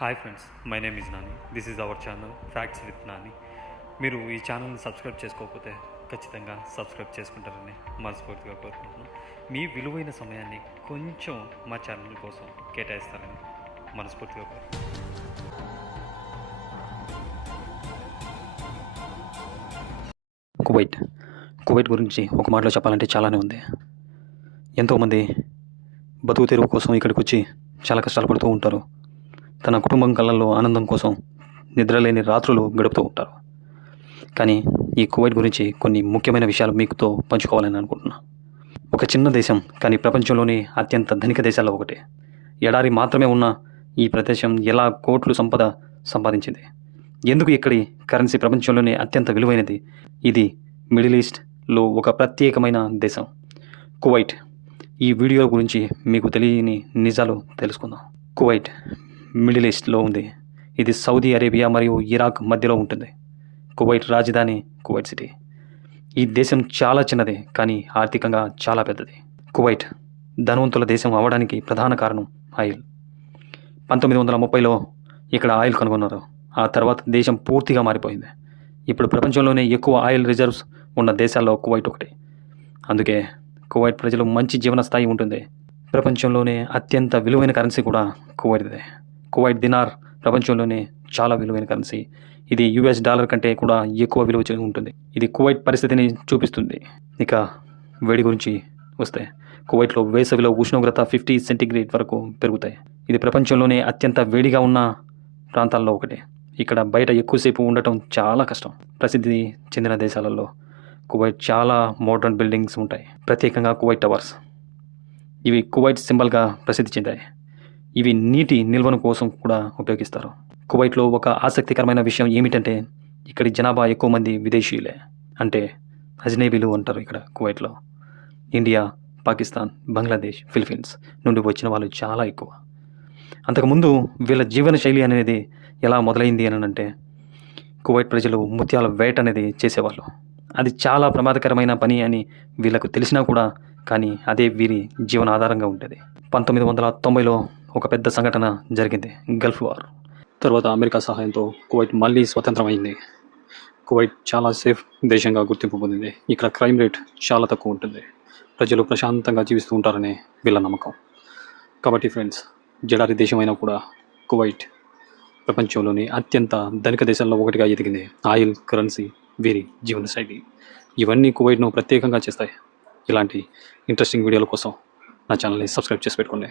Hi friends, my name is Nani. This is our channel facts with Nani. మీరు ఈ ఛానల్ని subscribe చేసుకోకపోతే ఖచ్చితంగా సబ్స్క్రైబ్ చేసుకుంటారని మనస్ఫూర్తిగా కోరుకుంటున్నాను. మీ విలువైన సమయాన్ని కొంచెం మా ఛానల్ కోసం కేటాయిస్తారని మనస్ఫూర్తిగా కోరుకుంటున్నాను. కువైట్ గురించి ఒక మాటలో చెప్పాలంటే చాలానే ఉంది. ఎంతోమంది బతుకు తెరువు కోసం ఇక్కడికి వచ్చి చాలా కష్టాలు పడుతూ ఉంటారు. తన కుటుంబం కళ్ళల్లో ఆనందం కోసం నిద్రలేని రాత్రులు గడుపుతూ ఉంటారు. కానీ ఈ కువైట్ గురించి కొన్ని ముఖ్యమైన విషయాలు మీతో పంచుకోవాలని అనుకుంటున్నాను. ఒక చిన్న దేశం, కానీ ప్రపంచంలోని అత్యంత ధనిక దేశాల్లో ఒకటి. ఎడారి మాత్రమే ఉన్న ఈ ప్రదేశం ఎలా కోట్లు సంపద సంపాదించింది? ఎందుకు ఇక్కడి కరెన్సీ ప్రపంచంలోనే అత్యంత విలువైనది? ఇది మిడిల్ ఈస్ట్లో ఒక ప్రత్యేకమైన దేశం కువైట్. ఈ వీడియో గురించి మీకు తెలియని నిజాలు తెలుసుకుందాం. కువైట్ మిడిల్ ఈస్ట్లో ఉంది. ఇది సౌదీ అరేబియా మరియు ఇరాక్ మధ్యలో ఉంటుంది. కువైట్ రాజధాని కువైట్ సిటీ. ఈ దేశం చాలా చిన్నది, కానీ ఆర్థికంగా చాలా పెద్దది. కువైట్ ధనవంతుల దేశం అవ్వడానికి ప్రధాన కారణం ఆయిల్. 1930లో ఇక్కడ ఆయిల్ కనుగొన్నారు. ఆ తర్వాత దేశం పూర్తిగా మారిపోయింది. ఇప్పుడు ప్రపంచంలోనే ఎక్కువ ఆయిల్ రిజర్వ్స్ ఉన్న దేశాల్లో కువైట్ ఒకటి. అందుకే కువైట్ ప్రజలు మంచి జీవన స్థాయి ఉంటుంది. ప్రపంచంలోనే అత్యంత విలువైన కరెన్సీ కూడా కువైట్దే. కువైట్ దినార్ ప్రపంచంలోనే చాలా విలువైన కరెన్సీ. ఇది US డాలర్ కంటే కూడా ఎక్కువ విలువ ఉంటుంది. ఇది కువైట్ పరిస్థితిని చూపిస్తుంది. ఇక వేడి గురించి వస్తే, కువైట్లో వేసవిలో ఉష్ణోగ్రత 50 సెంటీగ్రేడ్ వరకు పెరుగుతాయి. ఇది ప్రపంచంలోనే అత్యంత వేడిగా ఉన్న ప్రాంతాల్లో ఒకటి. ఇక్కడ బయట ఎక్కువసేపు ఉండటం చాలా కష్టం. ప్రసిద్ధి చెందిన దేశాలలో కువైట్ చాలా మోడర్న్ బిల్డింగ్స్ ఉంటాయి. ప్రత్యేకంగా కువైట్ టవర్స్. ఇవి కువైట్ సింబల్గా ప్రసిద్ధి చెందాయి. ఇవి నీటి నిల్వను కోసం కూడా ఉపయోగిస్తారు. కువైట్లో ఒక ఆసక్తికరమైన విషయం ఏమిటంటే, ఇక్కడి జనాభా ఎక్కువ మంది విదేశీయులే, అంటే అజ్నేబీలు అంటారు. ఇక్కడ కువైట్లో ఇండియా, పాకిస్తాన్, బంగ్లాదేశ్, ఫిలిప్పీన్స్ నుండి వచ్చిన వాళ్ళు చాలా ఎక్కువ. అంతకుముందు వీళ్ళ జీవన శైలి అనేది ఎలా మొదలైంది అని అంటే, కువైట్ ప్రజలు ముత్యాల వేట అనేది చేసేవాళ్ళు. అది చాలా ప్రమాదకరమైన పని అని వీళ్ళకు తెలిసినా కూడా, కానీ అదే వీరి జీవన ఆధారంగా ఉంటుంది. 1990లో ఒక పెద్ద సంఘటన జరిగింది, గల్ఫ్ వార్. తర్వాత అమెరికా సహాయంతో కువైట్ మళ్ళీ స్వతంత్రమైంది. కువైట్ చాలా సేఫ్ దేశంగా గుర్తింపు పొందింది. ఇక్కడ క్రైమ్ రేట్ చాలా తక్కువ ఉంటుంది. ప్రజలు ప్రశాంతంగా జీవిస్తూ ఉంటారని వీళ్ళ నమ్మకం. కాబట్టి ఫ్రెండ్స్, జడారి దేశమైనా కూడా కువైట్ ప్రపంచంలోని అత్యంత ధనిక దేశాల్లో ఒకటిగా ఎదిగింది. ఆయిల్, కరెన్సీ, వీరి జీవనశైలి ఇవన్నీ కువైట్ను ప్రత్యేకంగా చేస్తాయి. ఇలాంటి ఇంట్రెస్టింగ్ వీడియోల కోసం నా ఛానల్ని సబ్స్క్రైబ్ చేసి పెట్టుకోండి.